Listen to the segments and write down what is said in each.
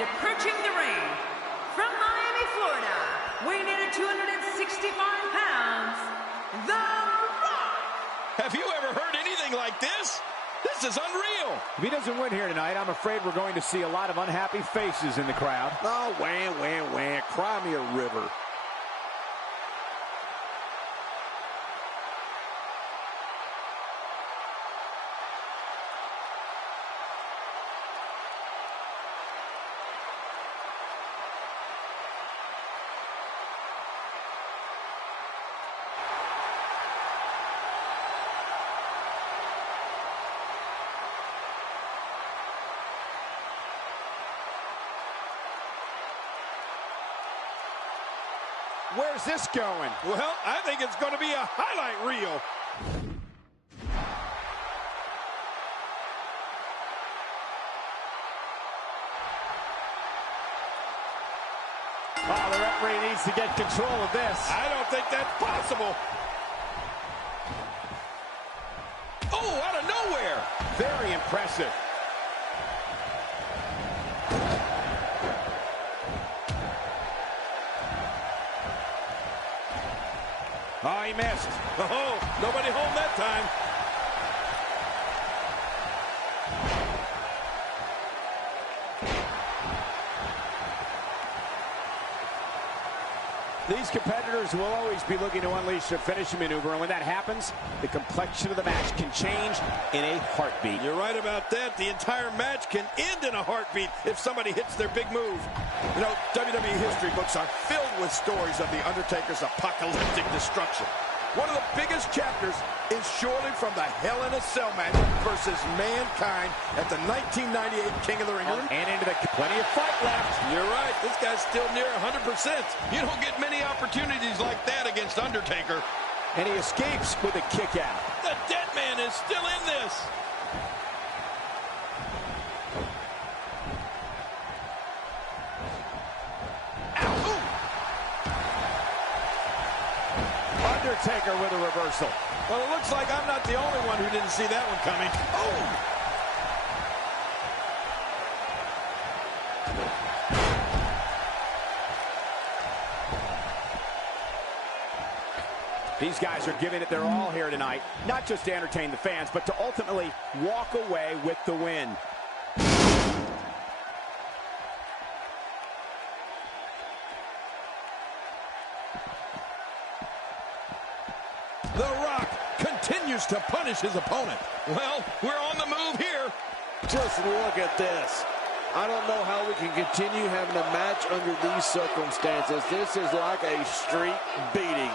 And approaching the ring, from Miami, Florida, weighing in at 265 pounds, The Rock! Have you ever heard anything like this? This is unreal. If he doesn't win here tonight, I'm afraid we're going to see a lot of unhappy faces in the crowd. Oh, wah. Cry me a river. Where's this going? Well, I think it's going to be a highlight reel. Oh, the referee needs to get control of this. I don't think that's possible. Oh, out of nowhere. Very impressive. Oh, he missed. Oh, nobody home that time. These competitors will always be looking to unleash their finishing maneuver, and when that happens, the complexion of the match can change in a heartbeat. You're right about that. The entire match can end in a heartbeat if somebody hits their big move. You know, WWE history books are filled with stories of The Undertaker's apocalyptic destruction. One of the biggest chapters is surely from the Hell in a Cell match versus Mankind at the 1998 King of the Ring. And into the plenty of fight left. You're right. This guy's still near 100%. You don't get many opportunities like that against Undertaker. And he escapes with a kick out. The dead man is still in this. Undertaker with a reversal. Well, it looks like I'm not the only one who didn't see that one coming. Oh! These guys are giving it their all here tonight, not just to entertain the fans, but to ultimately walk away with the win. The Rock continues to punish his opponent. Well, we're on the move here. Just look at this. I don't know how we can continue having a match under these circumstances. This is like a street beating.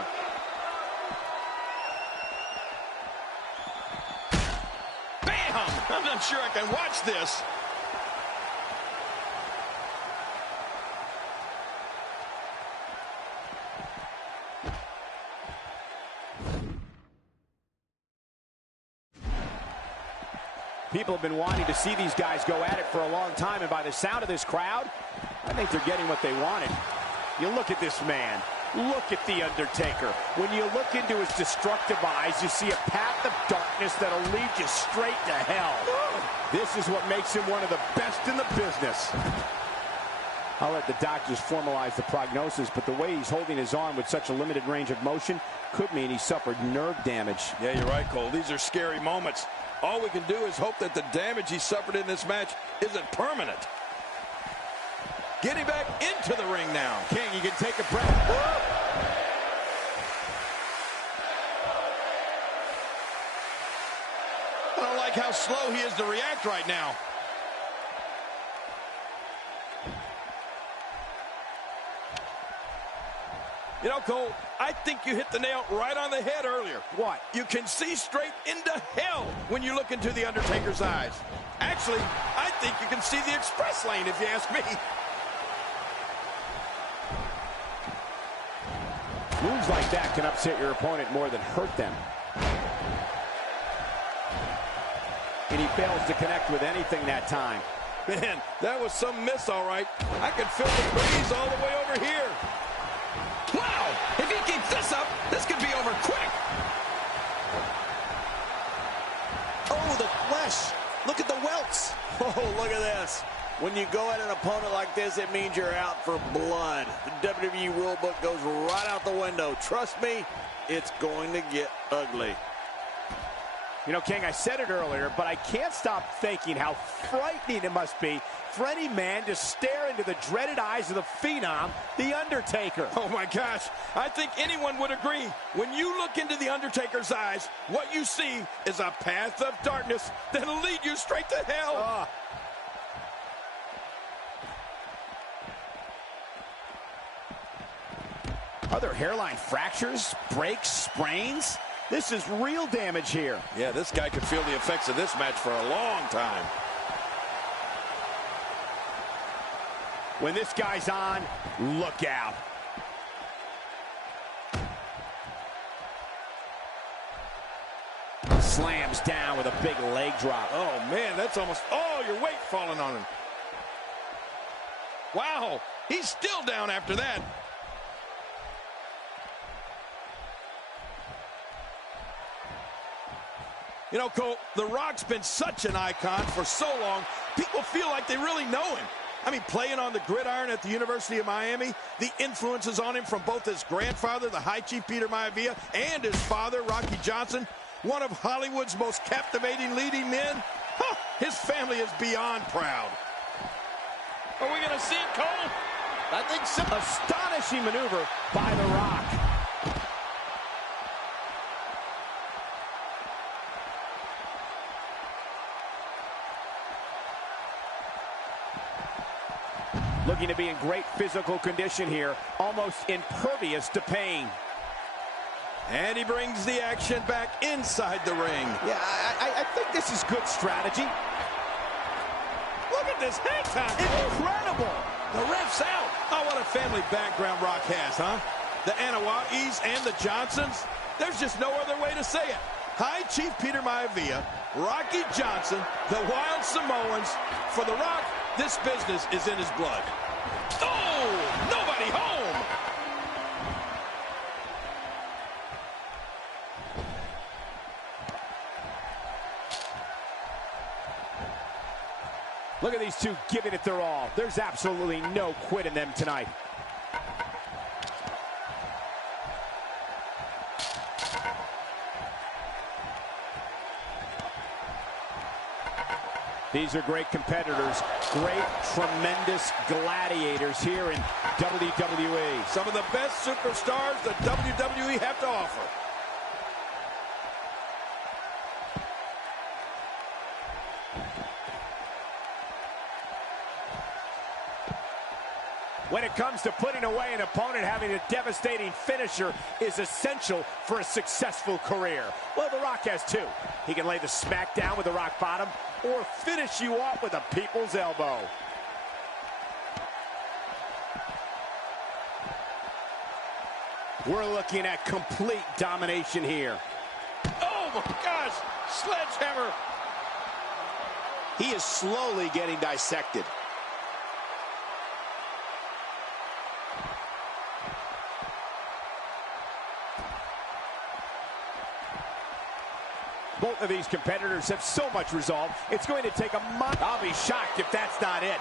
Bam! I'm not sure I can watch this. People have been wanting to see these guys go at it for a long time, and by the sound of this crowd, I think they're getting what they wanted. You look at this man. Look at The Undertaker. When you look into his destructive eyes, you see a path of darkness that'll lead you straight to hell. This is what makes him one of the best in the business. I'll let the doctors formalize the prognosis, but the way he's holding his arm with such a limited range of motion could mean he suffered nerve damage. Yeah, you're right, Cole. These are scary moments. All we can do is hope that the damage he suffered in this match isn't permanent. Getting back into the ring now. King, you can take a breath. I don't like how slow he is to react right now. You know, Cole, I think you hit the nail right on the head earlier. What? You can see straight into hell when you look into The Undertaker's eyes. Actually, I think you can see the express lane, if you ask me. Moves like that can upset your opponent more than hurt them. And he fails to connect with anything that time. Man, that was some miss, all right. I can feel the breeze all the way over here. Wow! If he keeps this up, this could be over quick. Oh, the flesh. Look at the welts. Oh, look at this. When you go at an opponent like this, it means you're out for blood. The WWE rulebook goes right out the window. Trust me, it's going to get ugly. You know, King, I said it earlier, but I can't stop thinking how frightening it must be for any man to stare into the dreaded eyes of the Phenom, The Undertaker. Oh, my gosh. I think anyone would agree. When you look into The Undertaker's eyes, what you see is a path of darkness that'll lead you straight to hell. Are there hairline fractures, breaks, sprains? This is real damage here. Yeah, this guy could feel the effects of this match for a long time. When this guy's on, look out. Slams down with a big leg drop. Oh, man, that's almost all your weight falling on him. Wow, he's still down after that. You know, Cole, The Rock's been such an icon for so long, people feel like they really know him. I mean, playing on the gridiron at the University of Miami, the influences on him from both his grandfather, the High Chief Peter Maivia, and his father, Rocky Johnson, one of Hollywood's most captivating leading men. Huh, his family is beyond proud. Are we going to see it, Cole? I think so. Astonishing maneuver by The Rock. Looking to be in great physical condition here, almost impervious to pain. And he brings the action back inside the ring. Yeah, I think this is good strategy. Look at this hang time. Incredible. The ref's out. Oh, what a family background Rock has, huh? The Anawais and the Johnsons. There's just no other way to say it. High Chief Peter Maivia, Rocky Johnson, the Wild Samoans. For The Rock, this business is in his blood. Oh, nobody home. Look at these two giving it their all. There's absolutely no quit in them tonight. These are great competitors, great, tremendous gladiators here in WWE. Some of the best superstars that WWE have to offer. When it comes to putting away an opponent, having a devastating finisher is essential for a successful career. Well, The Rock has two. He can lay the smack down with the rock bottom or finish you off with a people's elbow. We're looking at complete domination here. Oh, my gosh. Sledgehammer. He is slowly getting dissected. Both of these competitors have so much resolve, it's going to take a month. I'll be shocked if that's not it.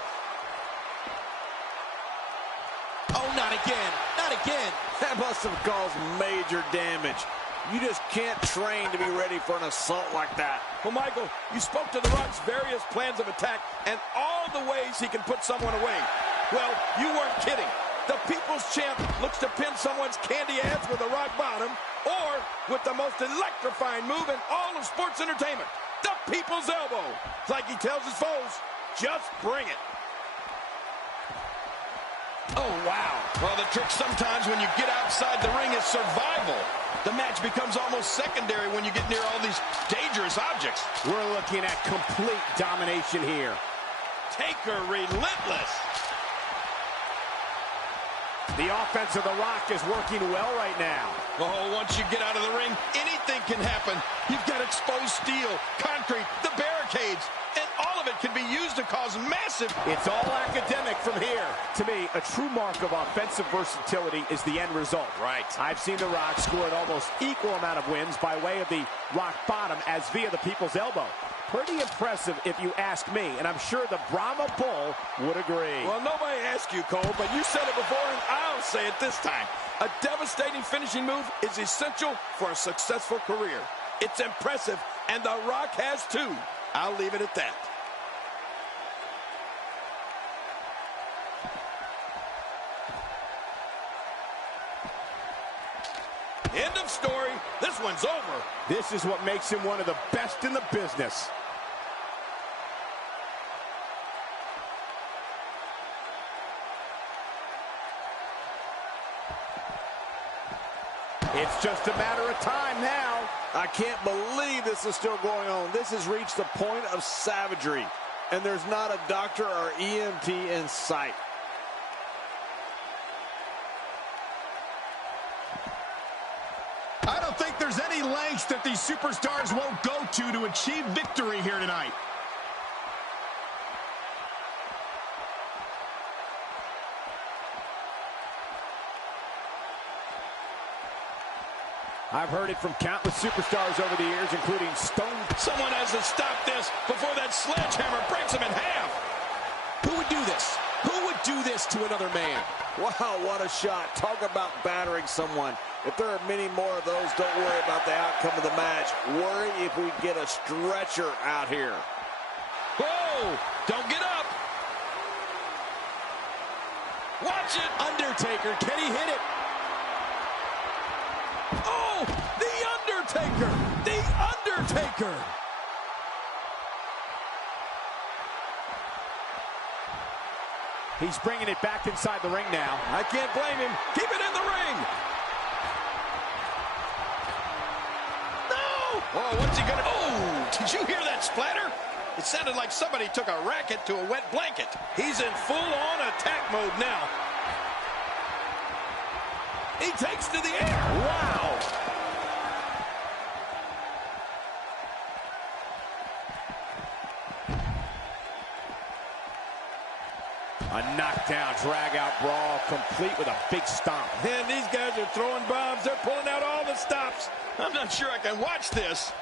Oh, not again. Not again. That must have caused major damage. You just can't train to be ready for an assault like that. Well, Michael, you spoke to The Rock's various plans of attack and all the ways he can put someone away. Well, you weren't kidding. The People's Champ looks to pin someone's candy ass with a rock bottom or with the most electrifying move in all of sports entertainment, the People's Elbow. It's like he tells his foes, just bring it. Oh, wow. Well, the trick sometimes when you get outside the ring is survival. The match becomes almost secondary when you get near all these dangerous objects. We're looking at complete domination here. Taker relentless. The offense of The Rock is working well right now. Oh, once you get out of the ring, anything can happen. You've got exposed steel, concrete, the barricades, and all of of it can be used to cause massive... It's all academic from here. To me, a true mark of offensive versatility is the end result. Right. I've seen The Rock score an almost equal amount of wins by way of the rock bottom as via the people's elbow. Pretty impressive if you ask me, and I'm sure the Brahma Bull would agree. Well, nobody asked you, Cole, but you said it before, and I'll say it this time. A devastating finishing move is essential for a successful career. It's impressive, and The Rock has too. I'll leave it at that. End of story. This one's over. This is what makes him one of the best in the business. It's just a matter of time now. I can't believe this is still going on. This has reached the point of savagery, and there's not a doctor or EMT in sight. I don't think there's any lengths that these superstars won't go to achieve victory here tonight. I've heard it from countless superstars over the years, including Stone. Someone has to stop this before that sledgehammer breaks him in half. Who would do this? Who would do this to another man? Wow, what a shot. Talk about battering someone. If there are many more of those, don't worry about the outcome of the match. Worry if we get a stretcher out here. Whoa! Don't get up! Watch it! Undertaker, can he hit it? Oh! The Undertaker! The Undertaker! He's bringing it back inside the ring now. I can't blame him. Keep it in the ring! No! Oh, what's he gonna... Oh! Did you hear that splatter? It sounded like somebody took a racket to a wet blanket. He's in full-on attack mode now. He takes to the air. Wow! A knockdown, drag-out brawl, complete with a big stomp. Man, these guys are throwing bombs. They're pulling out all the stops. I'm not sure I can watch this.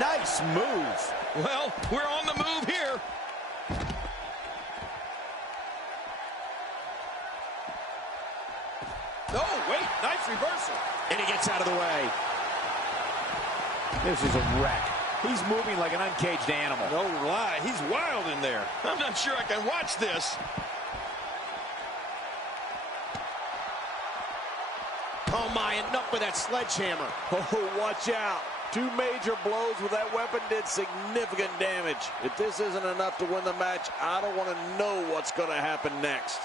Nice move. Well, we're on the move here. Oh, wait, nice reversal. And he gets out of the way. This is a wreck. He's moving like an uncaged animal. No lie, he's wild in there. I'm not sure I can watch this. Oh my, enough with that sledgehammer. Oh, watch out. Two major blows with that weapon did significant damage. If this isn't enough to win the match, I don't want to know what's going to happen next.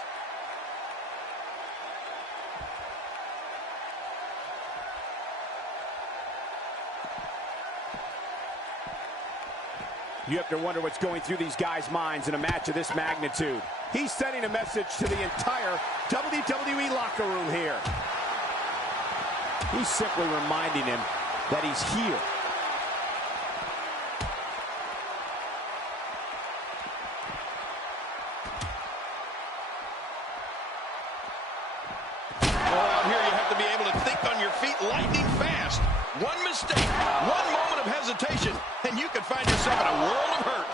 You have to wonder what's going through these guys' minds in a match of this magnitude. He's sending a message to the entire WWE locker room here. He's simply reminding him that he's here. Oh, out here you have to be able to think on your feet lightning fast. One mistake, one moment of hesitation, and you could find yourself in a world of hurt.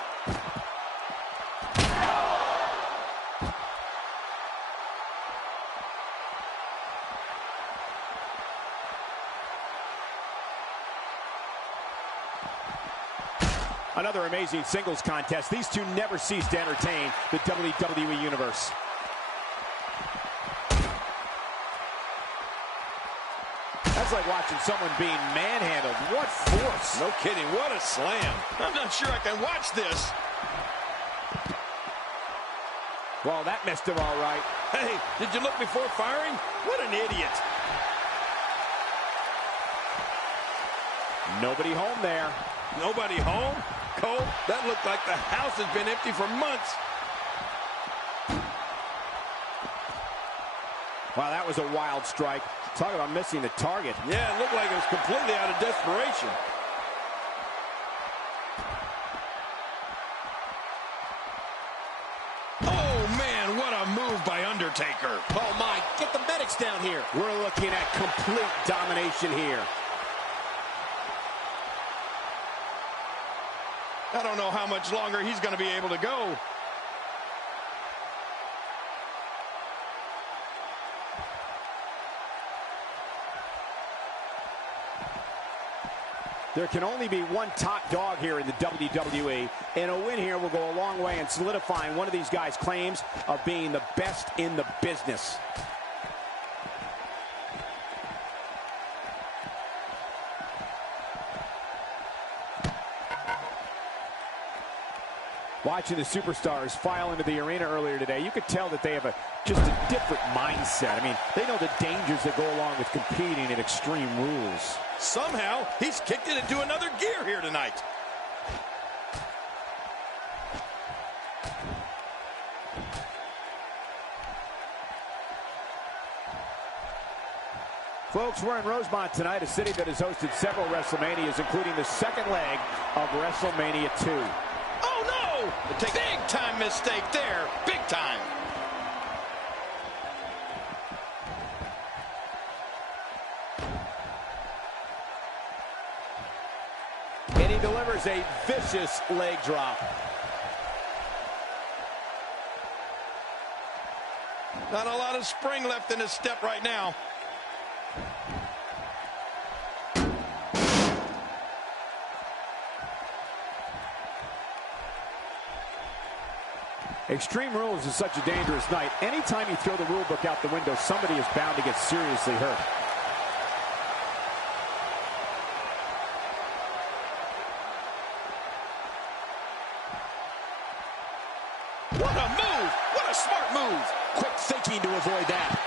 Another amazing singles contest. These two never cease to entertain the WWE Universe. That's like watching someone being manhandled. What force. No kidding, what a slam. I'm not sure I can watch this. Well, that missed him all right. Hey, did you look before firing? What an idiot. Nobody home there. Nobody home? Cole, that looked like the house has been empty for months. Wow, that was a wild strike. Talk about missing the target. Yeah, it looked like it was completely out of desperation. Oh, man, what a move by Undertaker. Oh, my. Get the medics down here. We're looking at complete domination here. I don't know how much longer he's going to be able to go. There can only be one top dog here in the WWE, and a win here will go a long way in solidifying one of these guys' claims of being the best in the business. Watching the superstars file into the arena earlier today, you could tell that they have just a different mindset. I mean, they know the dangers that go along with competing in Extreme Rules. Somehow, he's kicked it into another gear here tonight. Folks, we're in Rosemont tonight, a city that has hosted several WrestleManias, including the second leg of WrestleMania 2. Oh, no! Big time mistake there. Big time. And he delivers a vicious leg drop. Not a lot of spring left in his step right now. Extreme Rules is such a dangerous night. Anytime you throw the rule book out the window, somebody is bound to get seriously hurt. What a move! What a smart move! Quick thinking to avoid that.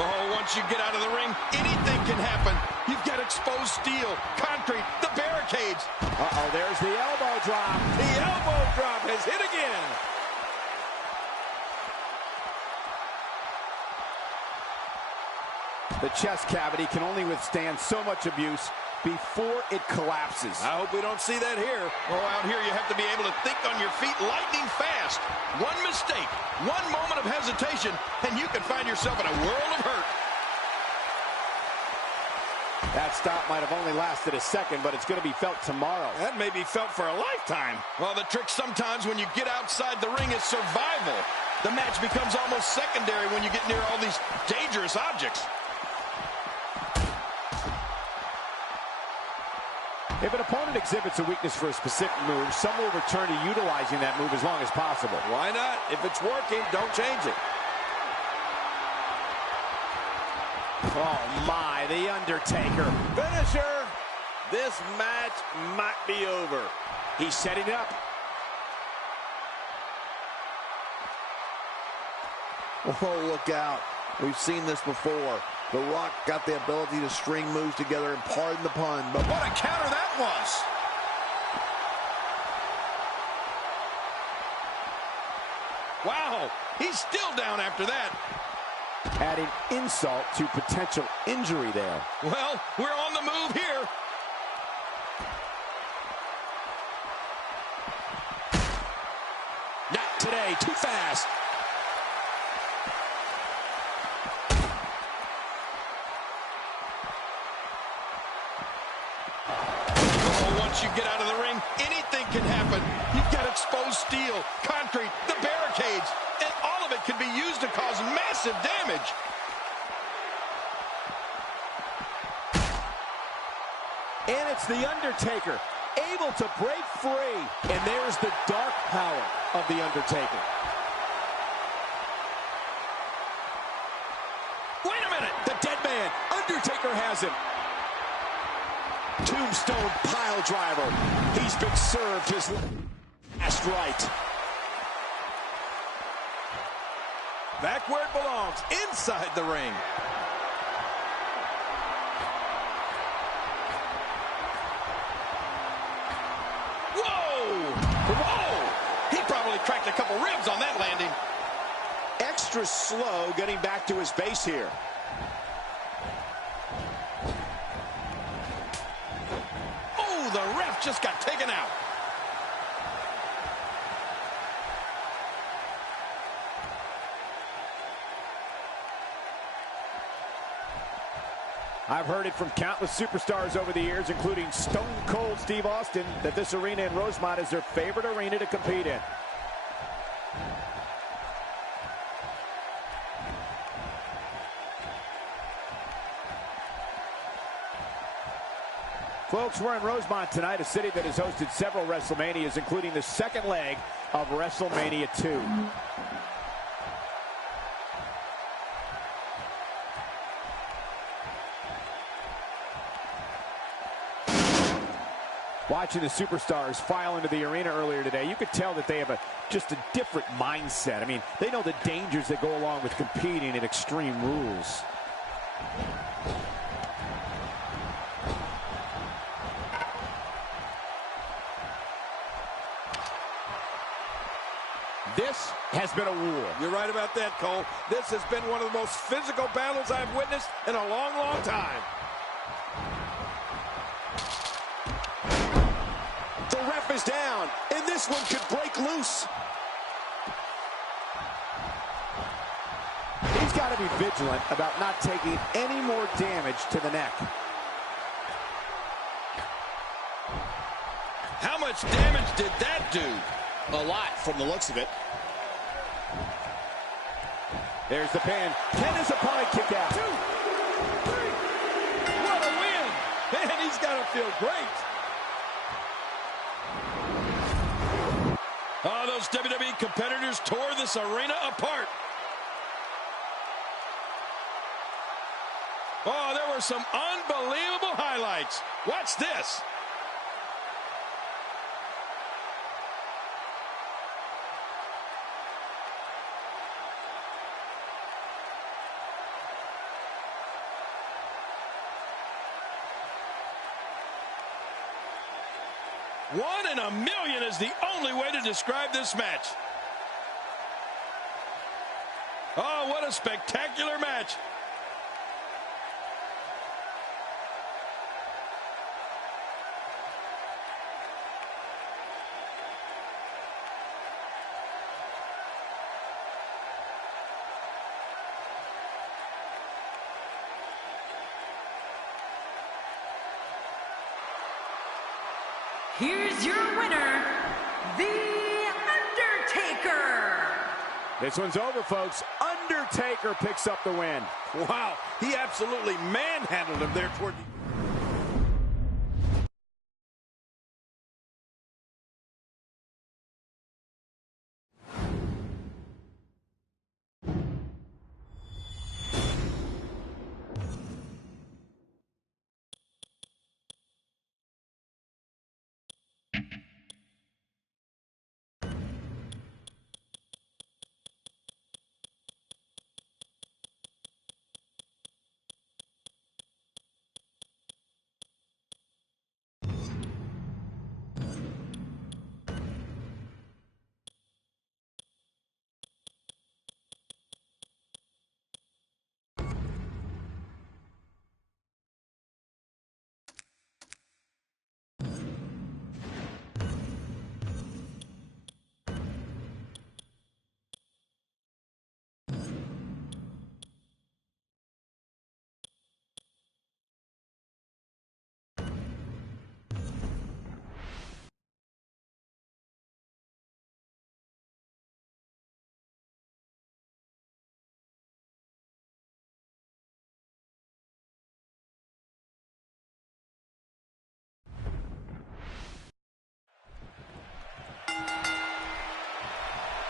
Oh, once you get out of the ring, anything can happen. You've got exposed steel, concrete, the barricades. Uh-oh, there's the elbow drop. The elbow drop has hit again. The chest cavity can only withstand so much abuse before it collapses. I hope we don't see that here. Oh, out here you have to be able to think on your feet lightning fast. One mistake, one moment of hesitation, and you can find yourself in a world of hurt. That stop might have only lasted a second, but it's going to be felt tomorrow. That may be felt for a lifetime. Well, the trick sometimes when you get outside the ring is survival. The match becomes almost secondary when you get near all these dangerous objects. If an opponent exhibits a weakness for a specific move, some will return to utilizing that move as long as possible. Why not? If it's working, don't change it. Oh, my, The Undertaker. Finisher. This match might be over. He's setting it up. Oh, look out. We've seen this before. The Rock got the ability to string moves together, and pardon the pun, but What a counter that was. Wow, he's still down after that. Adding insult to potential injury there. Well, we're on the move here. Not today. Too fast. Once you get out of the ring, anything can happen. You've got exposed steel, concrete, the barricades, and all of it can be used to cause massive damage. And it's The Undertaker, able to break free. And there's the dark power of The Undertaker. Wait a minute. The dead man. Undertaker has him. Tombstone pile driver. He's been served his last right. Back where it belongs, inside the ring. Whoa! couple ribs on that landing. Extra slow getting back to his base here. Oh, the ref just got taken out. I've heard it from countless superstars over the years, including Stone Cold Steve Austin, that this arena in Rosemont is their favorite arena to compete in. Folks, we're in Rosemont tonight, a city that has hosted several WrestleManias, including the second leg of WrestleMania 2. Watching the superstars file into the arena earlier today, you could tell that they have just a different mindset. I mean, they know the dangers that go along with competing in Extreme Rules. This has been a war. You're right about that, Cole. This has been one of the most physical battles I've witnessed in a long, long time. The ref is down, and this one could break loose. He's got to be vigilant about not taking any more damage to the neck. How much damage did that do? A lot from the looks of it. There's the pin. Can his opponent kick out? 2, 3. What a win. Man, he's got to feel great. Oh, those WWE competitors tore this arena apart. Oh, there were some unbelievable highlights. Watch this. One in a million is the only way to describe this match. Oh, what a spectacular match. Here's your winner, The Undertaker. This one's over, folks. Undertaker picks up the win. Wow, he absolutely manhandled him there toward the...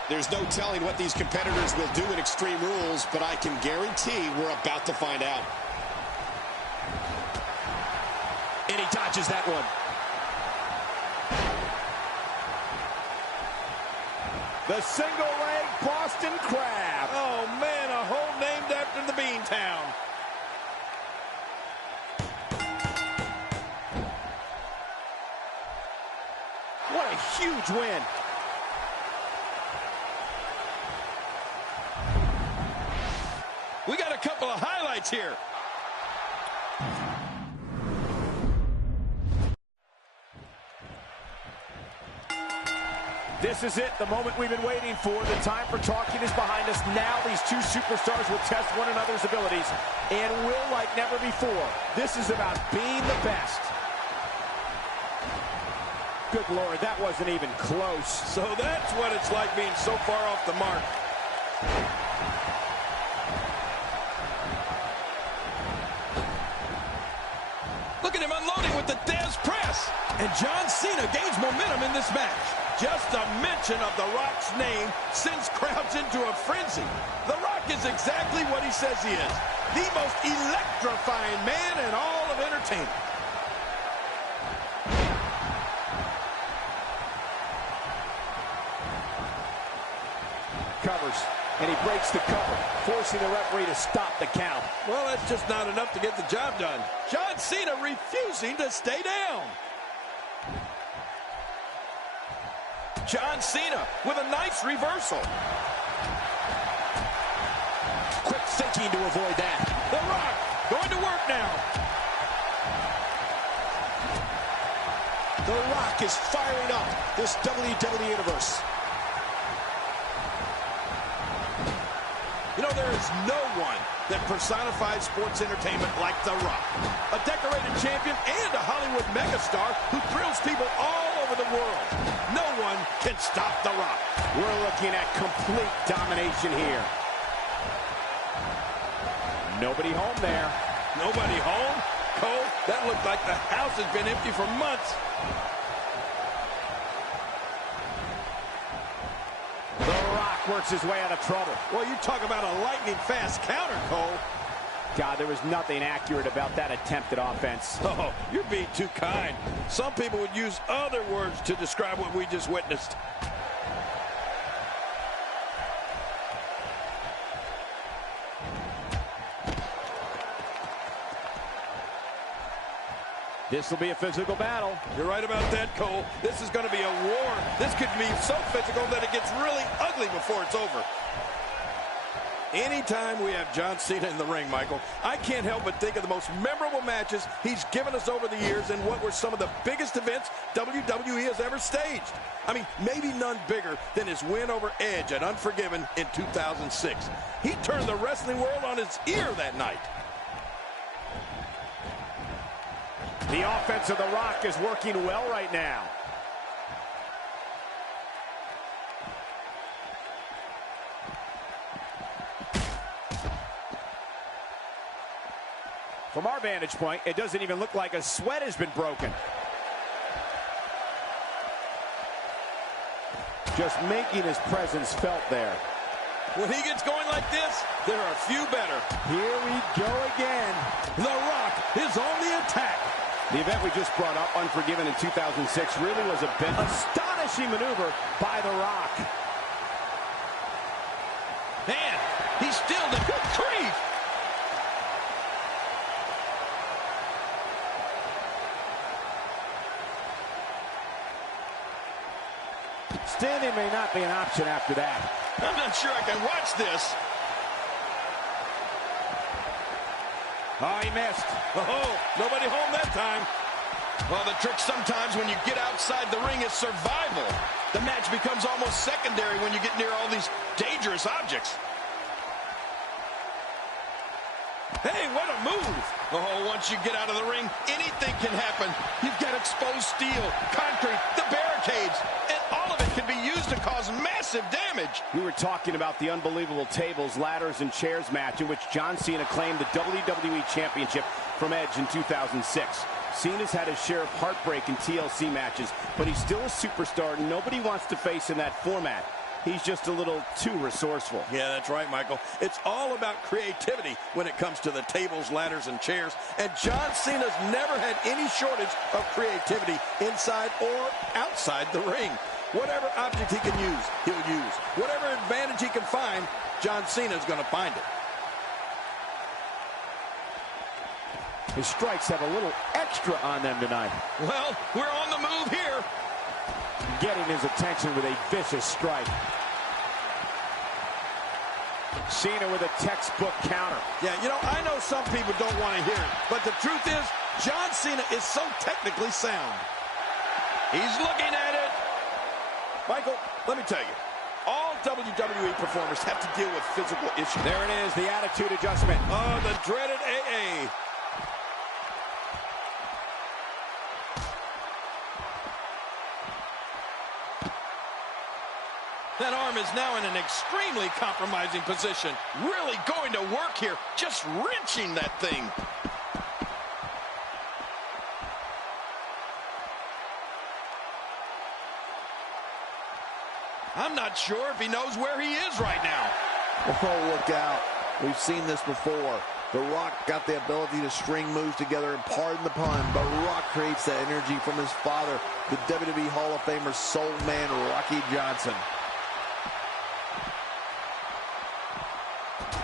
There's no telling what these competitors will do in Extreme Rules, but I can guarantee we're about to find out. And he dodges that one. The single leg Boston Crab. Oh, man, a hole named after the Beantown. What a huge win. highlights here. This is it, the moment we've been waiting for. The time for talking is behind us. Now these two superstars will test one another's abilities and will like never before. This is about being the best. Good Lord, that wasn't even close. So that's what it's like being so far off the mark. Look at him unloading with the Dez press. And John Cena gains momentum in this match. Just a mention of The Rock's name sends crowds into a frenzy. The Rock is exactly what he says he is. The most electrifying man in all of entertainment. Covers, and he breaks the cover, forcing the referee to stop the count. Well, that's just not enough to get the job done. John Cena refusing to stay down. John Cena with a nice reversal. Quick thinking to avoid that. The Rock going to work now. The Rock is firing up this WWE Universe. You know, there is no one that personifies sports entertainment like The Rock. A decorated champion and a Hollywood megastar who thrills people all over the world. No one can stop The Rock. We're looking at complete domination here. Nobody home there. Nobody home? Cole, that looked like the house has been empty for months. Works his way out of trouble. Well, you talk about a lightning-fast counter, Cole. God, there was nothing accurate about that attempted offense. Oh, you're being too kind. Some people would use other words to describe what we just witnessed. This will be a physical battle. You're right about that, Cole. This is going to be a war. This could be so physical that it gets really ugly before it's over. Anytime we have John Cena in the ring, Michael, I can't help but think of the most memorable matches he's given us over the years and what were some of the biggest events WWE has ever staged. I mean, maybe none bigger than his win over Edge at Unforgiven in 2006. He turned the wrestling world on its ear that night. The offense of The Rock is working well right now. From our vantage point, it doesn't even look like a sweat has been broken. Just making his presence felt there. When he gets going like this, there are few better. Here we go again. The Rock is on the attack. The event we just brought up, Unforgiven in 2006, really was a bit astonishing maneuver by The Rock. Man, he's still the good grief. Standing may not be an option after that. I'm not sure I can watch this. Oh, he missed. Oh, nobody home that time. Well, the trick sometimes when you get outside the ring is survival. The match becomes almost secondary when you get near all these dangerous objects. Hey, what a move. Oh, once you get out of the ring, anything can happen. You've got exposed steel, concrete, the barricades, and all of it can be used to cause massive damage. We were talking about the unbelievable tables, ladders, and chairs match in which John Cena claimed the WWE Championship from Edge in 2006. Cena's had his share of heartbreak in TLC matches, but he's still a superstar nobody wants to face in that format. He's just a little too resourceful. Yeah, that's right, Michael. It's all about creativity when it comes to the tables, ladders, and chairs. And John Cena's never had any shortage of creativity inside or outside the ring. Whatever object he can use, he'll use. Whatever advantage he can find, John Cena's going to find it. His strikes have a little extra on them tonight. Well, we're on the move here. Getting his attention with a vicious strike. Cena with a textbook counter. Yeah, you know, I know some people don't want to hear it, but the truth is, John Cena is so technically sound. He's looking at it. Michael, let me tell you, all WWE performers have to deal with physical issues. There it is, the attitude adjustment. Oh, the dreaded AA. That arm is now in an extremely compromising position. Really going to work here, just wrenching that thing. I'm not sure if he knows where he is right now. Oh, look out. We've seen this before. The Rock got the ability to string moves together, and pardon the pun, but Rock creates that energy from his father, the WWE Hall of Famer Soul Man Rocky Johnson.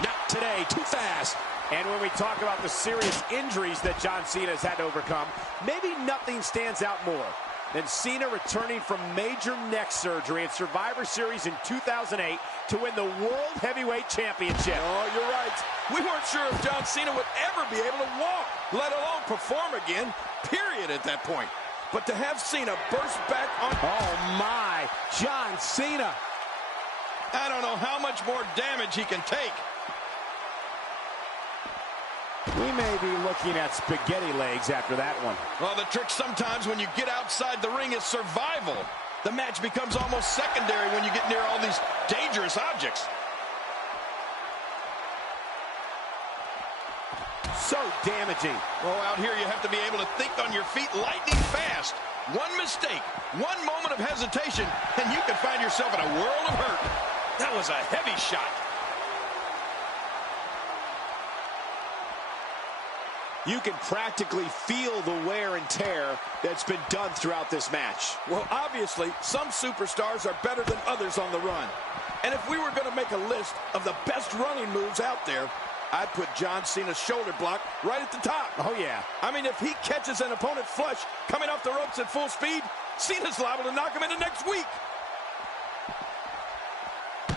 Not today, too fast. And when we talk about the serious injuries that John Cena has had to overcome, maybe nothing stands out more than Cena returning from major neck surgery at Survivor Series in 2008 to win the World Heavyweight Championship. Oh, you're right. We weren't sure if John Cena would ever be able to walk, let alone perform again, period, at that point. But to have Cena burst back on... Oh, my. John Cena. I don't know how much more damage he can take. We may be looking at spaghetti legs after that one. Well, the trick sometimes when you get outside the ring is survival. The match becomes almost secondary when you get near all these dangerous objects. So damaging. Oh, out here you have to be able to think on your feet lightning fast. One mistake, one moment of hesitation, and you can find yourself in a world of hurt. That was a heavy shot. You can practically feel the wear and tear that's been done throughout this match. Well, obviously, some superstars are better than others on the run. And if we were going to make a list of the best running moves out there, I'd put John Cena's shoulder block right at the top. Oh, yeah. I mean, if he catches an opponent flush coming off the ropes at full speed, Cena's liable to knock him into next week.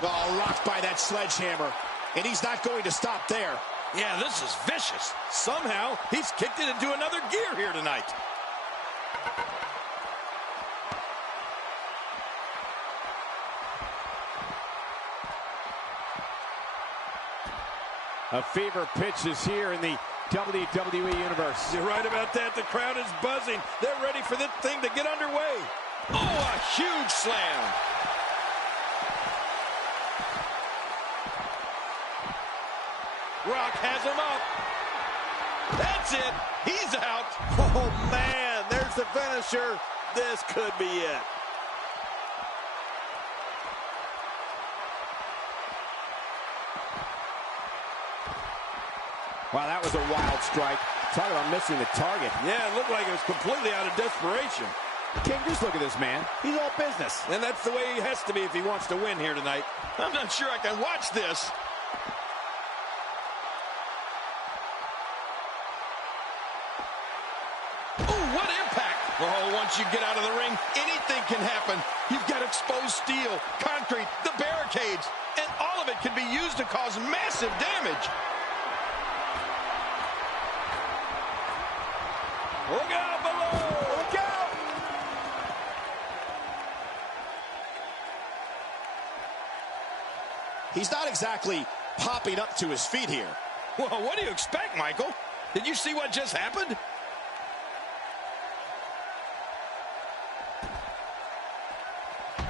Oh, rocked by that sledgehammer. And he's not going to stop there. Yeah, this is vicious. Somehow, he's kicked it into another gear here tonight. A fever pitch is here in the WWE Universe. You're right about that. The crowd is buzzing. They're ready for this thing to get underway. Oh, a huge slam. Rock has him up. That's it. He's out. Oh, man, there's the finisher. This could be it. Wow, that was a wild strike. Talk about missing the target. Yeah, it looked like it was completely out of desperation. King, just look at this man. He's all business. And that's the way he has to be if he wants to win here tonight. I'm not sure I can watch this. Oh, what impact! Oh, once you get out of the ring, anything can happen. You've got exposed steel, concrete, the barricades, and all of it can be used to cause massive damage. Look out below! Look out! He's not exactly popping up to his feet here. Well, what do you expect, Michael? Did you see what just happened?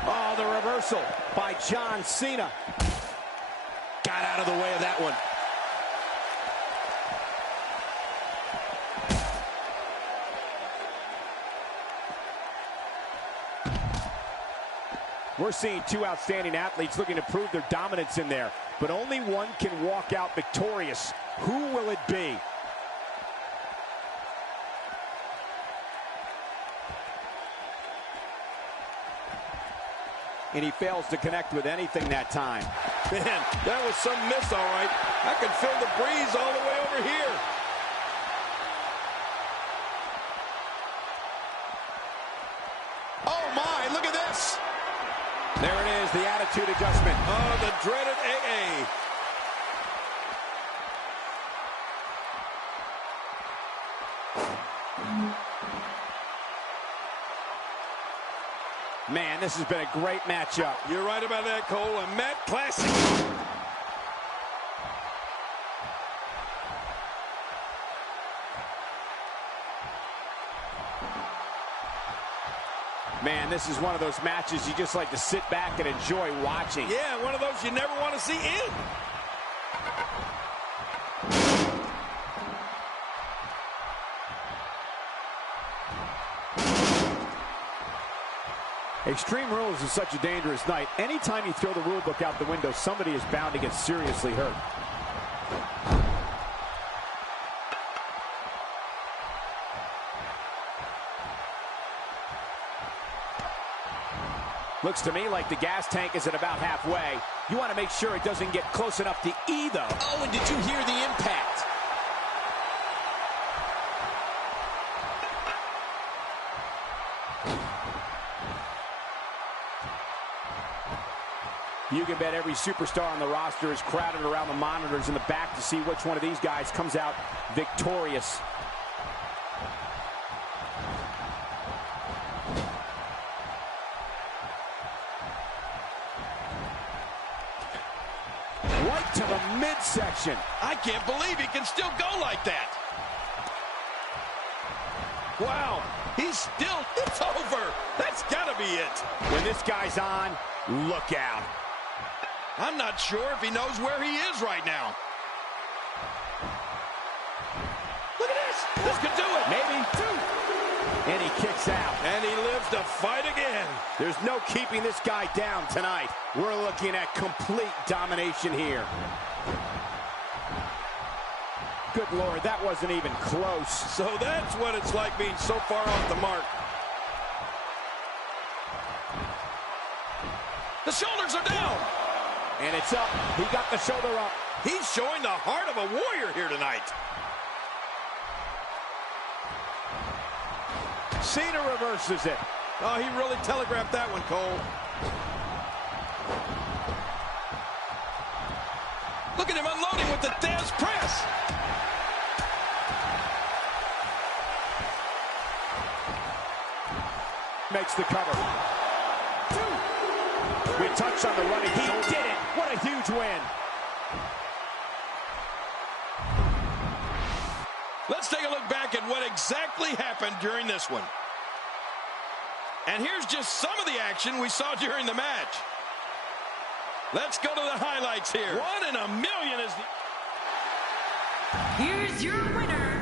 Oh, the reversal by John Cena. Got out of the way of that one. We're seeing two outstanding athletes looking to prove their dominance in there, but only one can walk out victorious. Who will it be? And he fails to connect with anything that time. Man, that was some miss, all right. I can feel the breeze all the way over here. Oh, my, look at this. There it is, the attitude adjustment. Oh, the dreaded AA. Man, this has been a great matchup. You're right about that, Cole. A Matt classic. Man, this is one of those matches you just like to sit back and enjoy watching. Yeah, one of those you never want to see end. Extreme Rules is such a dangerous night. Anytime you throw the rule book out the window, somebody is bound to get seriously hurt. Looks to me like the gas tank is at about halfway. You want to make sure it doesn't get close enough to E, though. Oh, and did you hear the impact? You can bet every superstar on the roster is crowded around the monitors in the back to see which one of these guys comes out victorious. Right to the midsection. I can't believe he can still go like that. Wow, it's over. That's gotta be it. When this guy's on, look out. I'm not sure if he knows where he is right now. Look at this. This could do it. Maybe two. And he kicks out. And he lives to fight again. There's no keeping this guy down tonight. We're looking at complete domination here. Good Lord, that wasn't even close. So that's what it's like being so far off the mark. The shoulders are down. And it's up. He got the shoulder up. He's showing the heart of a warrior here tonight. Cena reverses it. Oh, he really telegraphed that one, Cole. Look at him unloading with the Dez press. Makes the cover. We touched on the running. He did it. What a huge win. Let's take a look back at what exactly happened during this one. And here's just some of the action we saw during the match. Let's go to the highlights here. 1 in a million is the... Here's your winner,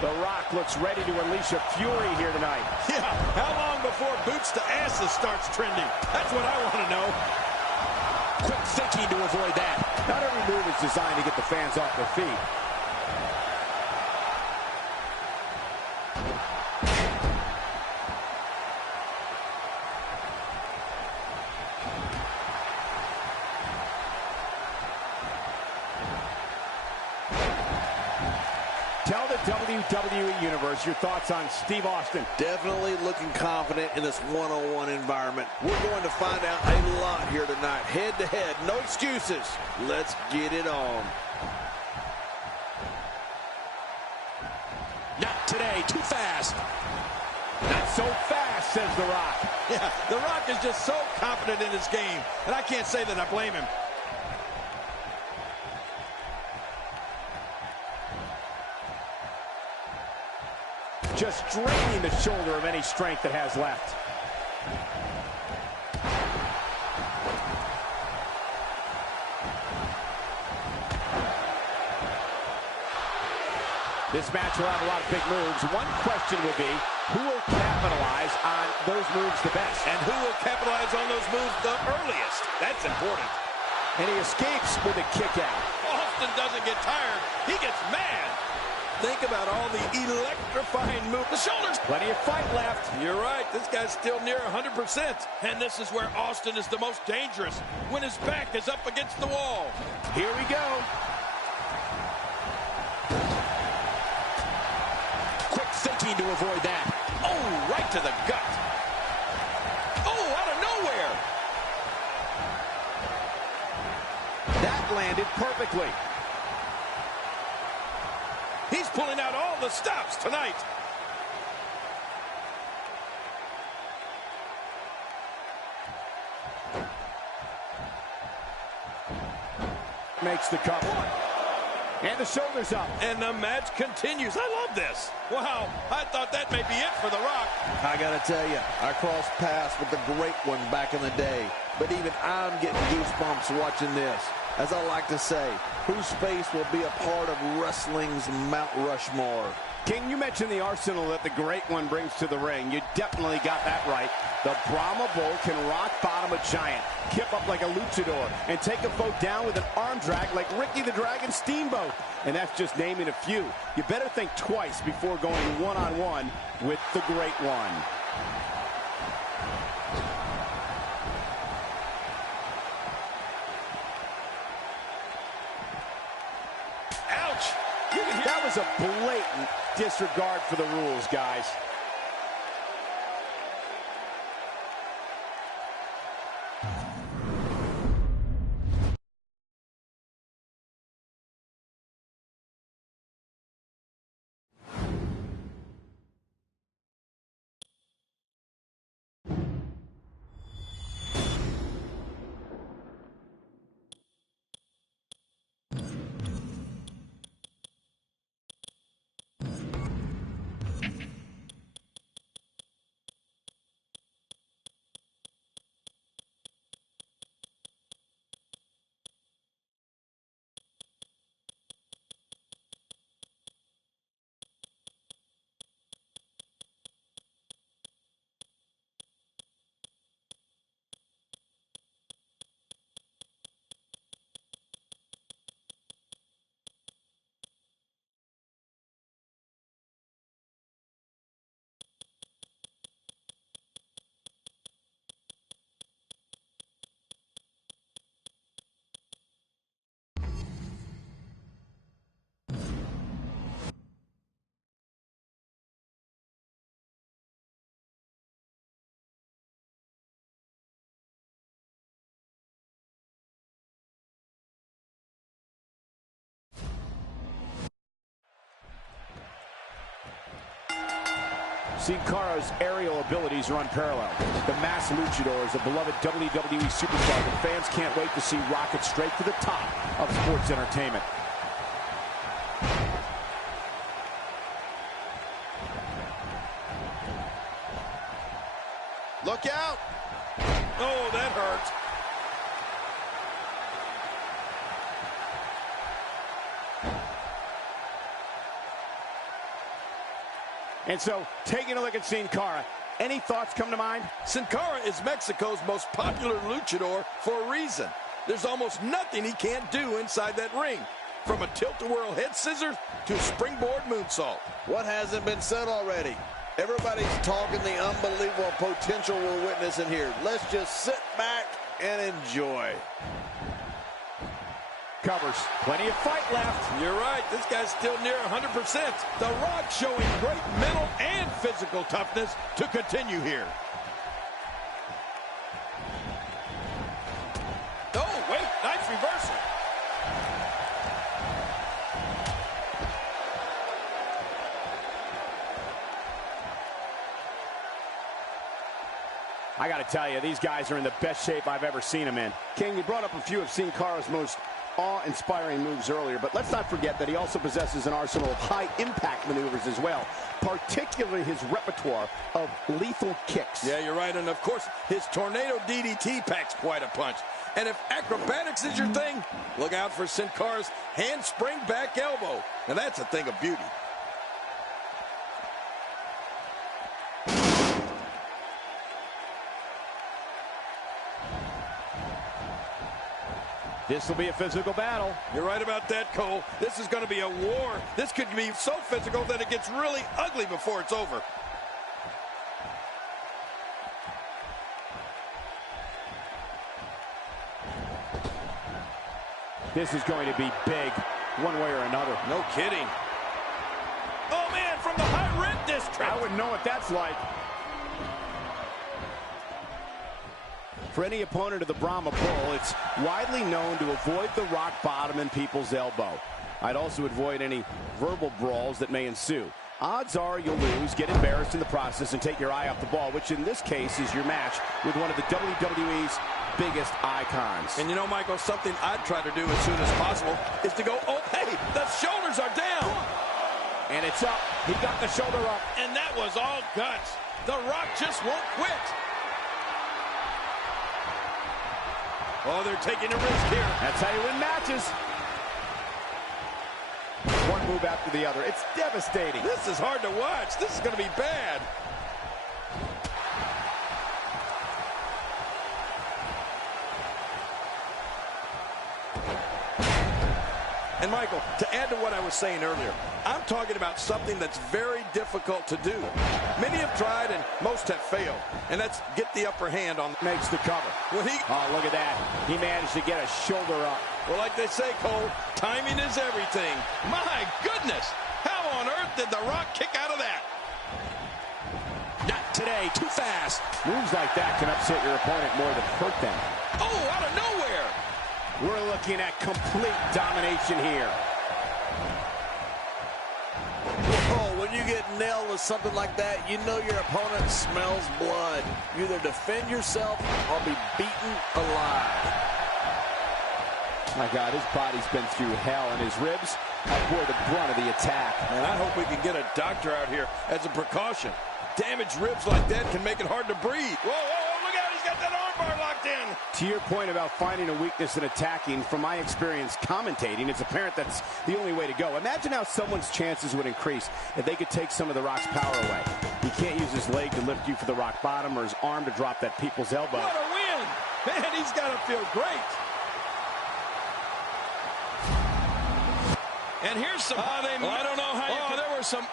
The Rock looks ready to unleash a fury here tonight. Yeah, how long before boots to asses starts trending? That's what I want to know. Quick thinking to avoid that. Not every move is designed to get the fans off their feet. Tell the WWE Universe your thoughts on Steve Austin. Definitely looking confident in this one-on-one environment. We're going to find out a lot here tonight. Head-to-head, no excuses. Let's get it on. Not today, too fast. Not so fast, says The Rock. Yeah, The Rock is just so confident in his game, and I can't say that I blame him. Just draining the shoulder of any strength it has left. This match will have a lot of big moves. One question will be, who will capitalize on those moves the best? And who will capitalize on those moves the earliest? That's important. And he escapes with a kick out. Austin doesn't get tired. He gets mad. Think about all the electrifying moves. The shoulders. Plenty of fight left. You're right. This guy's still near 100%. And this is where Austin is the most dangerous, when his back is up against the wall. Here we go. Quick thinking to avoid that. Oh, right to the gut. Oh, out of nowhere. That landed perfectly. He's pulling out all the stops tonight. Makes the cover. And the shoulders up. And the match continues. I love this. Wow, I thought that may be it for The Rock. I gotta tell you, I crossed paths with the great one back in the day, but even I'm getting goosebumps watching this. As I like to say, whose face will be a part of wrestling's Mount Rushmore? King, you mentioned the arsenal that the Great One brings to the ring. You definitely got that right. The Brahma Bull can rock bottom a giant, kip up like a luchador, and take a foe down with an arm drag like Ricky the Dragon Steamboat. And that's just naming a few. You better think twice before going one-on-one with the Great One. Ouch! That was a blatant disregard for the rules, guys. Sin Cara's aerial abilities are unparalleled. The Masked Luchador is a beloved WWE superstar that fans can't wait to see rocket straight to the top of sports entertainment. Look out! Oh, that hurt. And so, taking a look at Sin Cara, any thoughts come to mind? Sin Cara is Mexico's most popular luchador for a reason. There's almost nothing he can't do inside that ring, from a tilt-a-whirl head scissors to a springboard moonsault. What hasn't been said already? Everybody's talking the unbelievable potential we're witnessing here. Let's just sit back and enjoy. Covers. Plenty of fight left. You're right. This guy's still near 100%. The Rock showing great mental and physical toughness to continue here. Oh, wait. Nice reversal. I got to tell you, these guys are in the best shape I've ever seen them in. King, you brought up a few of Sin Cara's most awe-inspiring moves earlier, but let's not forget that he also possesses an arsenal of high-impact maneuvers as well, particularly his repertoire of lethal kicks. Yeah, you're right, and of course, his Tornado DDT packs quite a punch. And if acrobatics is your thing, look out for Sin Cara's handspring back elbow. Now that's a thing of beauty. This will be a physical battle. You're right about that, Cole. This is going to be a war. This could be so physical that it gets really ugly before it's over. This is going to be big, one way or another. No kidding. Oh, man, from the high rent district. I wouldn't know what that's like. For any opponent of the Brahma Bull, it's widely known to avoid the rock bottom and people's elbow. I'd also avoid any verbal brawls that may ensue. Odds are you'll lose, get embarrassed in the process, and take your eye off the ball, which in this case is your match with one of the WWE's biggest icons. And you know, Michael, something I'd try to do as soon as possible is to go, oh, hey, the shoulders are down. And it's up. He got the shoulder up. And that was all guts. The Rock just won't quit. Oh, they're taking a risk here. That's how you win matches. One move after the other. It's devastating. This is hard to watch. This is going to be bad. And Michael, to add to what I was saying earlier, I'm talking about something that's very difficult to do. Many have tried and most have failed, and that's get the upper hand on. Makes the cover. Oh, look at that. He managed to get a shoulder up. Well, like they say, Cole, timing is everything. My goodness, how on earth did The Rock kick out of that? Not today, too fast. Moves like that can upset your opponent more than hurt them. Oh, out of nowhere. We're looking at complete domination here. Oh, when you get nailed with something like that, you know your opponent smells blood. You either defend yourself or be beaten alive. My God, his body's been through hell, and his ribs have bore the brunt of the attack. And I hope we can get a doctor out here as a precaution. Damaged ribs like that can make it hard to breathe. Whoa, whoa, whoa, look out, he's got that armbar locked in. To your point about finding a weakness in attacking, from my experience commentating, it's apparent that's the only way to go. Imagine how someone's chances would increase if they could take some of the Rock's power away. He can't use his leg to lift you for the rock bottom or his arm to drop that people's elbow. What a win. Man, he's got to feel great. And here's some... I don't know how you... there were some...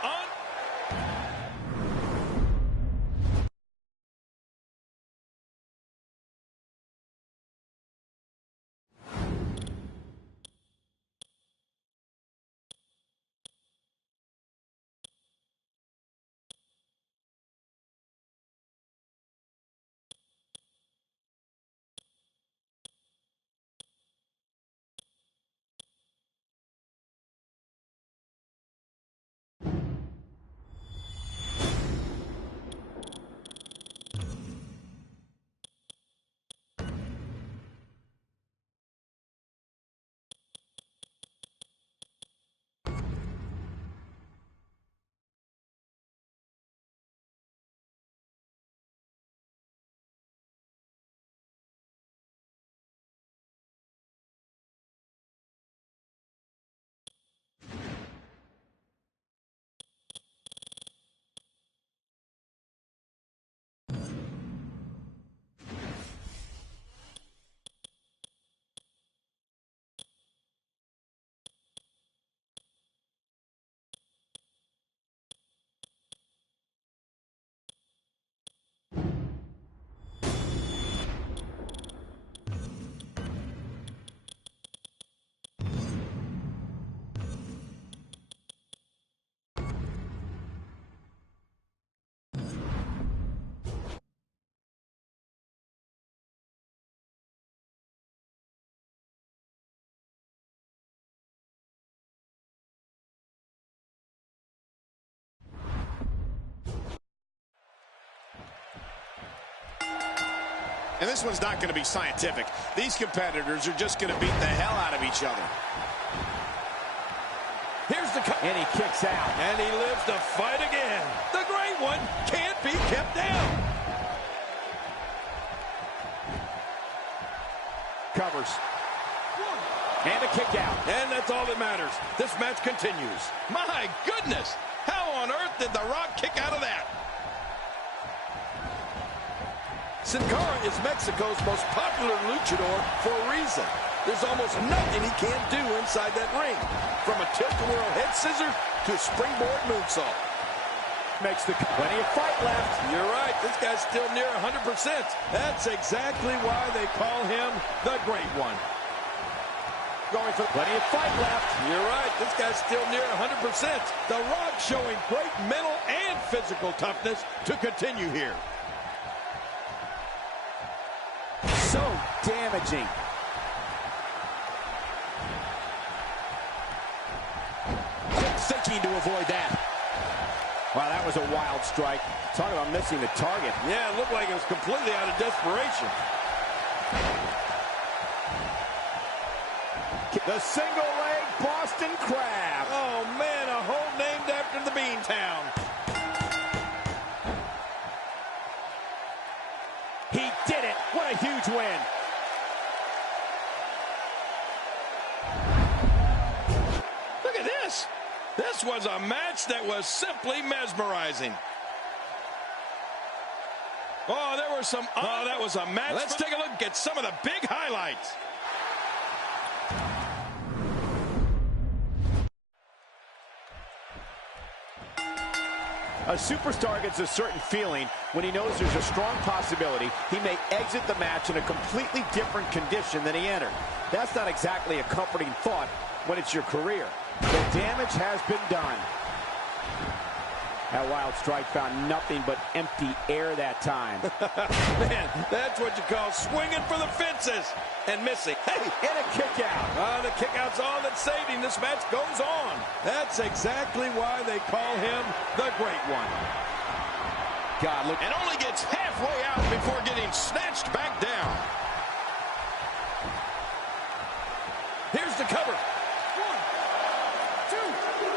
And this one's not going to be scientific. These competitors are just going to beat the hell out of each other. Here's the cut. And he kicks out. And he lives to fight again. The Great One can't be kept down. Covers. And a kick out. And that's all that matters. This match continues. My goodness! How on earth did The Rock kick out of that? Sin Cara is Mexico's most popular luchador for a reason. There's almost nothing he can't do inside that ring. From a tilt-a-whirl head scissor to a springboard moonsault. Makes the plenty of fight left. You're right. This guy's still near 100%. That's exactly why they call him the Great One. Going for plenty of fight left. You're right. This guy's still near 100%. The Rock showing great mental and physical toughness to continue here. So damaging. Quick thinking to avoid that. Wow, that was a wild strike. Talk about missing the target. Yeah, it looked like it was completely out of desperation. The single leg Boston Crab. Oh, man, a hole named after the Beantown. He did it. What a huge win. Look at this. This was a match that was simply mesmerizing. Oh, there were some... Oh, that was a match. Let's take a look at some of the big highlights. A superstar gets a certain feeling when he knows there's a strong possibility he may exit the match in a completely different condition than he entered. That's not exactly a comforting thought when it's your career. The damage has been done. That wild strike found nothing but empty air that time. Man, that's what you call swinging for the fences and missing. Hey, and a kick out. The kick out's all that's saving. This match goes on. That's exactly why they call him the Great One. God, look. And only gets halfway out before getting snatched back down. Here's the cover.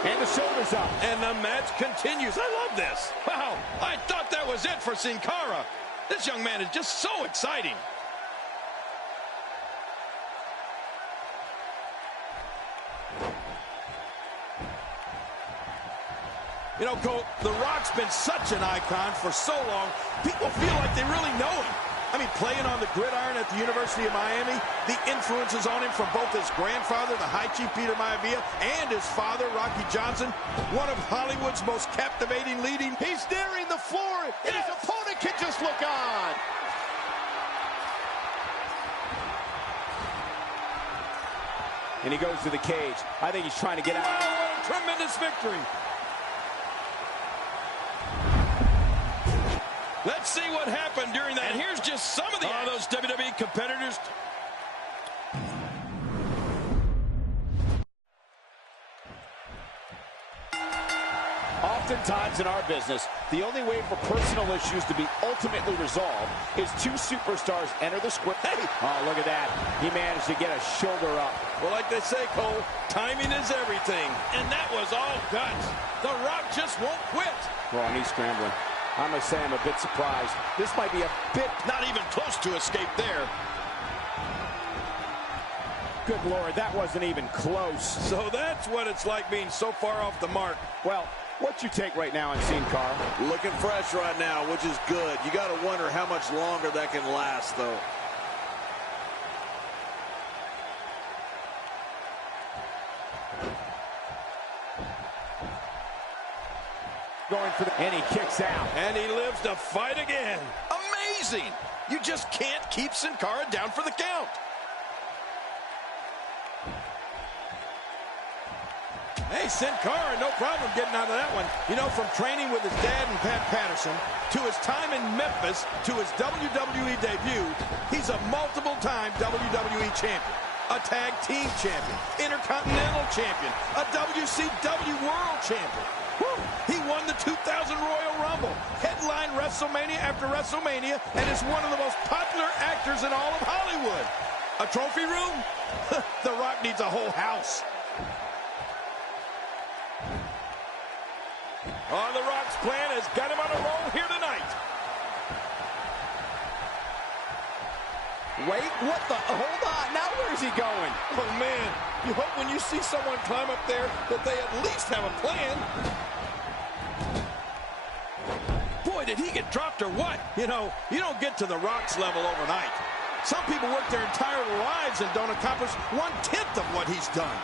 And the shoulders up. And the match continues. I love this. Wow, I thought that was it for Sin Cara. This young man is just so exciting. You know, Cole, The Rock's been such an icon for so long, people feel like they really know him. I mean, playing on the gridiron at the University of Miami, the influences on him from both his grandfather, the High Chief Peter Maivia, and his father, Rocky Johnson, one of Hollywood's most captivating leading. He's nearing the floor, and his opponent can just look on. And he goes to the cage. I think he's trying to get out. Oh, what a tremendous victory. Let's see what happened during that. And here's just some of those WWE competitors. Oftentimes in our business, the only way for personal issues to be ultimately resolved is two superstars enter the square. Hey! Oh, look at that. He managed to get a shoulder up. Well, like they say, Cole, timing is everything. And that was all guts. The Rock just won't quit. Well, and he's scrambling. I must say I'm a bit surprised. This might be a bit... Not even close to escape there. Good Lord, that wasn't even close. So that's what it's like being so far off the mark. Well, what's your take right now on Sin Cara? Looking fresh right now, which is good. You got to wonder how much longer that can last, though. Going for the... And he kicks out. And he lives to fight again. Amazing! You just can't keep Sin Cara down for the count. Hey, Sin Cara, no problem getting out of that one. You know, from training with his dad and Pat Patterson, to his time in Memphis, to his WWE debut, he's a multiple-time WWE champion, a tag team champion, intercontinental champion, a WCW world champion. Woo! He won the 2000 Royal Rumble, headline WrestleMania. WrestleMania after WrestleMania and is one of the most popular actors in all of Hollywood. A trophy room? The Rock needs a whole house. Oh, The Rock's plan has got him on a roll here tonight. Wait, what the? Hold on. Now where's he going? Oh, man. You hope when you see someone climb up there that they at least have a plan. Boy, did he get dropped or what? You know, you don't get to The Rock's level overnight. Some people work their entire lives and don't accomplish 1/10 of what he's done.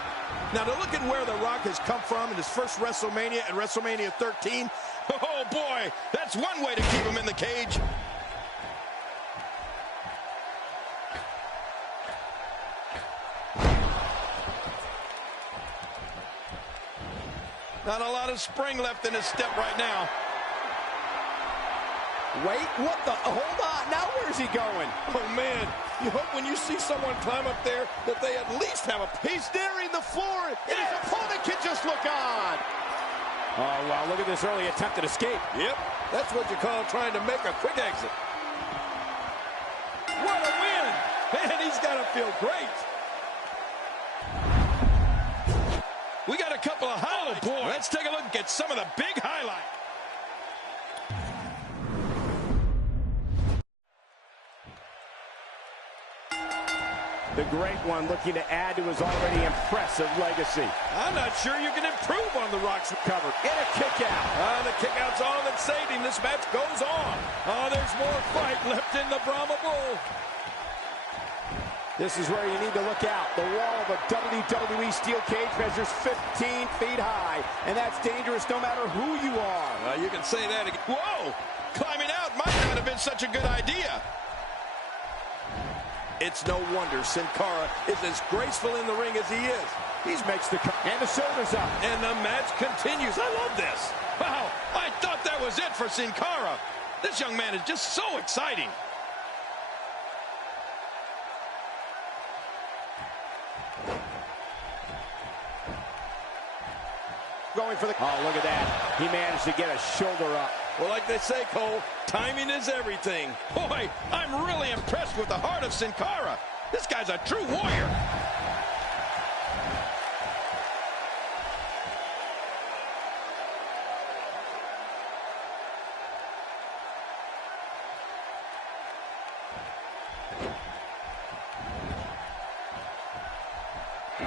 Now, to look at where The Rock has come from in his first WrestleMania at WrestleMania 13, oh, boy, that's one way to keep him in the cage. Not a lot of spring left in his step right now. Wait, what the? Hold on. Now where's he going? Oh, man. You hope when you see someone climb up there that they at least have a... He's nearing the floor, and his opponent can just look on. Oh, wow. Look at this early attempted escape. Yep. That's what you call trying to make a quick exit. What a win. Man, he's got to feel great. We got a couple of highlights. Oh, boy. Let's take a look at some of the big highlights. The Great One looking to add to his already impressive legacy. I'm not sure you can improve on The Rock's Covered in a kick out. The kick out's all that saved him. This match goes on. Oh, there's more fight left in the Brahma Bull. This is where you need to look out. The wall of a WWE steel cage measures 15 feet high, and that's dangerous no matter who you are. You can say that again. Whoa! Climbing out might not have been such a good idea. It's no wonder Sin Cara is as graceful in the ring as he is. He makes the cut, and the shoulders up. And the match continues. I love this. Wow, I thought that was it for Sin Cara. This young man is just so exciting. Going for the... Oh, look at that. He managed to get a shoulder up. Well, like they say, Cole, timing is everything. Boy, I'm really impressed with the heart of Sin Cara. This guy's a true warrior.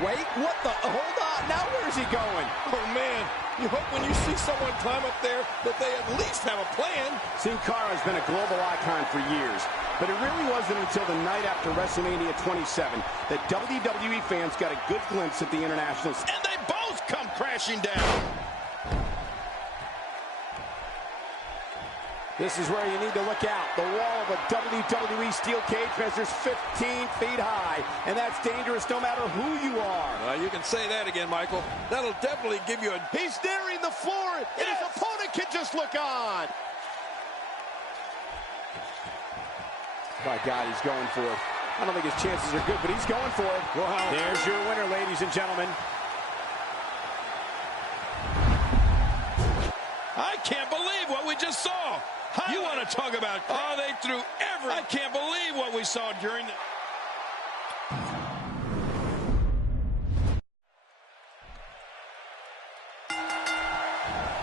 Wait, what the? Hold on. Now where's he going? Oh, man. You hope when you see someone climb up there that they at least have a plan. Sin Cara has been a global icon for years, but it really wasn't until the night after WrestleMania 27 that WWE fans got a good glimpse at the International. And they both come crashing down. This is where you need to look out. The wall of a WWE steel cage measures 15 feet high, and that's dangerous no matter who you are. You can say that again, Michael. That'll definitely give you a... He's nearing the floor, and his opponent can just look on. My God, he's going for it. I don't think his chances are good, but he's going for it. Wow. There's your winner, ladies and gentlemen. I can't believe what we just saw. You want to talk about... Oh, they threw every... I can't believe what we saw during the...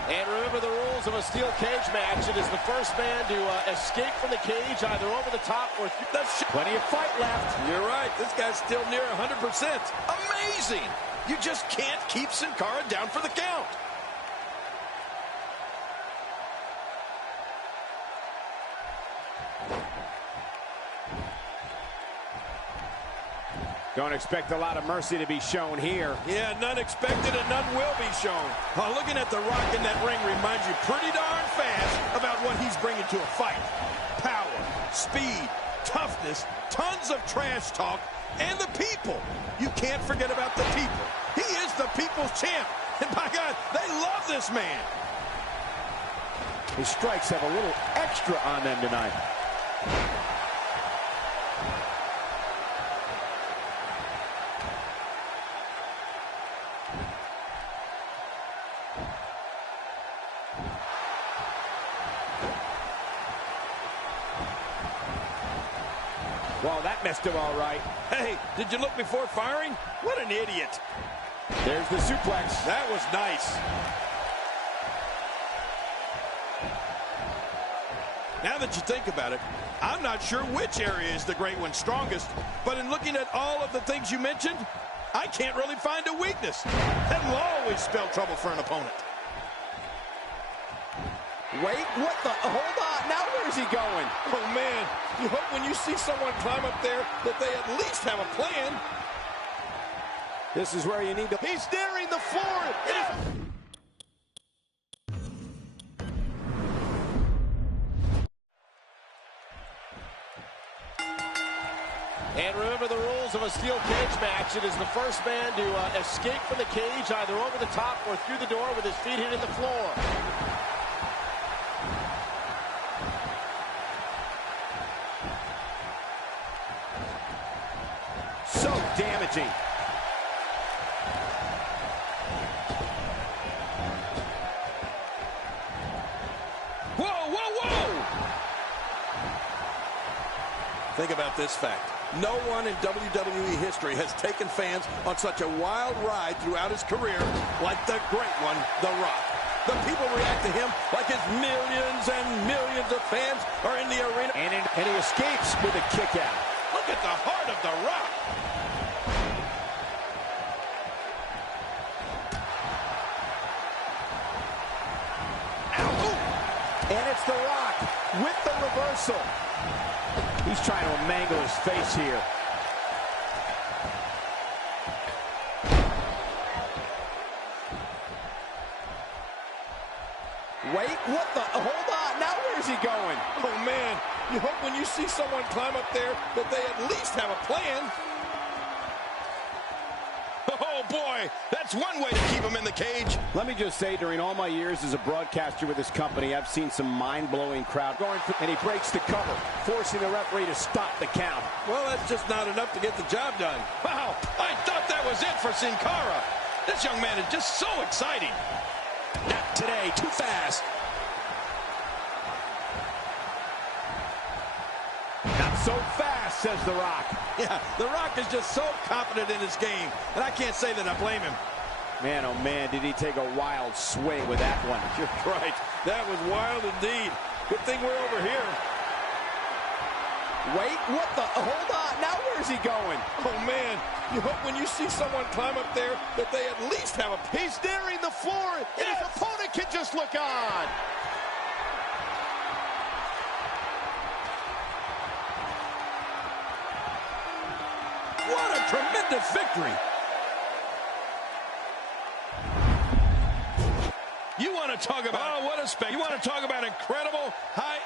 And remember the rules of a steel cage match. It is the first man to escape from the cage, either over the top or through. Plenty of fight left. You're right. This guy's still near 100%. Amazing. You just can't keep Sin Cara down for the count. Don't expect a lot of mercy to be shown here. Yeah, none expected and none will be shown. Looking at The Rock in that ring reminds you pretty darn fast about what he's bringing to a fight. Power, speed, toughness, tons of trash talk, and the people. You can't forget about the people. He is the people's champ. And by God, they love this man. His strikes have a little extra on them tonight. Well, that messed him all right. Hey, did you look before firing? What an idiot. There's the suplex. That was nice. Now that you think about it, I'm not sure which area is the Great One's strongest, but in looking at all of the things you mentioned, I can't really find a weakness. That will always spell trouble for an opponent. Wait, what the? Hold on. Now where's he going? Oh, man. You hope when you see someone climb up there that they at least have a plan. This is where you need to... He's nearing the floor. And remember the rules of a steel cage match. It is the first man to escape from the cage, either over the top or through the door with his feet hitting the floor. So damaging. Whoa, whoa, whoa! Think about this fact. No one in WWE history has taken fans on such a wild ride throughout his career like the great one, The Rock. The people react to him like his millions and millions of fans are in the arena. And he escapes with a kick out. Look at the heart of The Rock. And it's The Rock with the reversal. He's trying to mangle his face here. Wait, what the? Hold on. Now where's he going? Oh, man. You hope when you see someone climb up there that they at least have a plan. Oh, boy. That's one way to keep him in the cage. Let me just say, during all my years as a broadcaster with this company, I've seen some mind-blowing crowd going for, and he breaks the cover, forcing the referee to stop the count. Well, that's just not enough to get the job done. Wow, I thought that was it for Sin Cara. This young man is just so exciting. Not today, too fast. Not so fast, says The Rock. Yeah, The Rock is just so confident in his game, and I can't say that I blame him. Man, oh man, did he take a wild swing with that one. You're right. That was wild indeed. Good thing we're over here. Wait, what the? Hold on. Now where's he going? Oh, man. You hope when you see someone climb up there that they at least have a... He's nearing the floor, and his opponent can just look on. What a tremendous victory. You want to talk about... Oh, what a spectacle. You want to talk about incredible, high